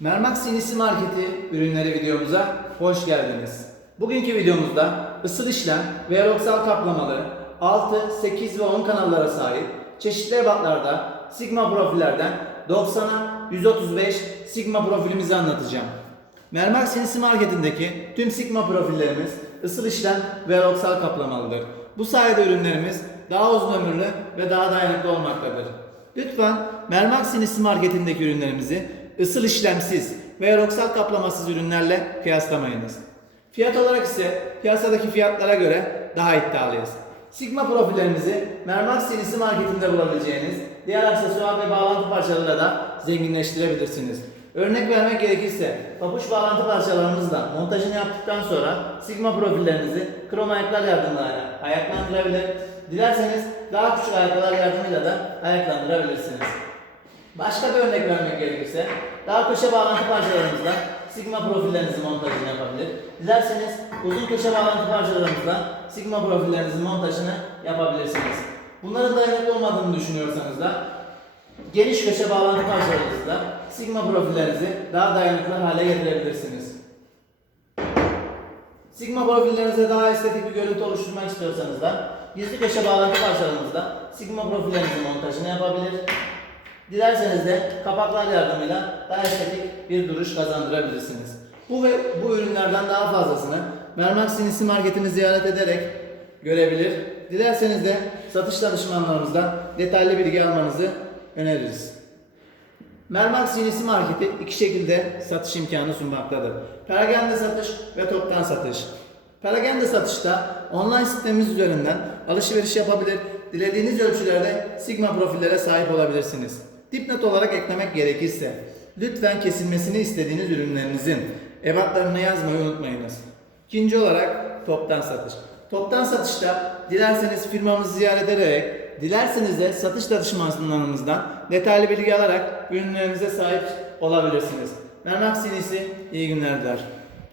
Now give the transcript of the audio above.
Mermak Sinisi Marketi ürünleri videomuza hoş geldiniz. Bugünkü videomuzda ısıl işlem ve eroksal kaplamalı 6, 8 ve 10 kanallara sahip çeşitli ebatlarda Sigma profillerden 90'a 135 Sigma profilimizi anlatacağım. Mermak Sinisi Marketi'ndeki tüm Sigma profillerimiz ısıl işlem ve eroksal kaplamalıdır. Bu sayede ürünlerimiz daha uzun ömürlü ve daha dayanıklı olmaktadır. Lütfen Mermak Sinisi Marketi'ndeki ürünlerimizi ısıl işlemsiz ve eroksal kaplamasız ürünlerle kıyaslamayınız. Fiyat olarak ise piyasadaki fiyatlara göre daha iddialıyız. Sigma profillerimizi Mermak Sinisi Marketi'nde bulabileceğiniz diğer aksesuar ve bağlantı parçalarıyla da zenginleştirebilirsiniz. Örnek vermek gerekirse papuç bağlantı parçalarımızla montajını yaptıktan sonra Sigma profillerinizi krom ayaklar yardımıyla ayaklandırabilir. Dilerseniz daha küçük ayaklar yardımıyla da ayaklandırabilirsiniz. Başka bir örnek vermek gerekirse daha köşe bağlantı parçalarımızla Sigma profillerinizin montajını yapabilir. Dilerseniz uzun köşe bağlantı parçalarımızla Sigma profillerinizin montajını yapabilirsiniz. Bunların dayanıklı olmadığını düşünüyorsanız da geniş köşe bağlantı parçalarınızla Sigma profillerinizi daha dayanıklı hale getirebilirsiniz. Sigma profillerinize daha estetik bir görüntü oluşturmak istiyorsanız da gizli köşe bağlantı parçalarımızla Sigma profillerinizin montajını yapabilir. Dilerseniz de kapaklar yardımıyla daha estetik bir duruş kazandırabilirsiniz. Bu ve bu ürünlerden daha fazlasını Mermak Sinisi Marketini ziyaret ederek görebilir. Dilerseniz de satış danışmanlarımızdan detaylı bilgi almanızı öneririz. Mermak Sinisi Marketi iki şekilde satış imkanı sunmaktadır. Perakende satış ve toptan satış. Perakende satışta online sistemimiz üzerinden alışveriş yapabilir, dilediğiniz ölçülerde Sigma profillere sahip olabilirsiniz. Dipnot olarak eklemek gerekirse, lütfen kesilmesini istediğiniz ürünlerinizin ebatlarını yazmayı unutmayınız. İkinci olarak toptan satış. Toptan satışta dilerseniz firmamızı ziyaret ederek, dilerseniz de satış danışmanlarımızdan detaylı bilgi alarak ürünlerinize sahip olabilirsiniz. Mermak Sinisi iyi günler diler.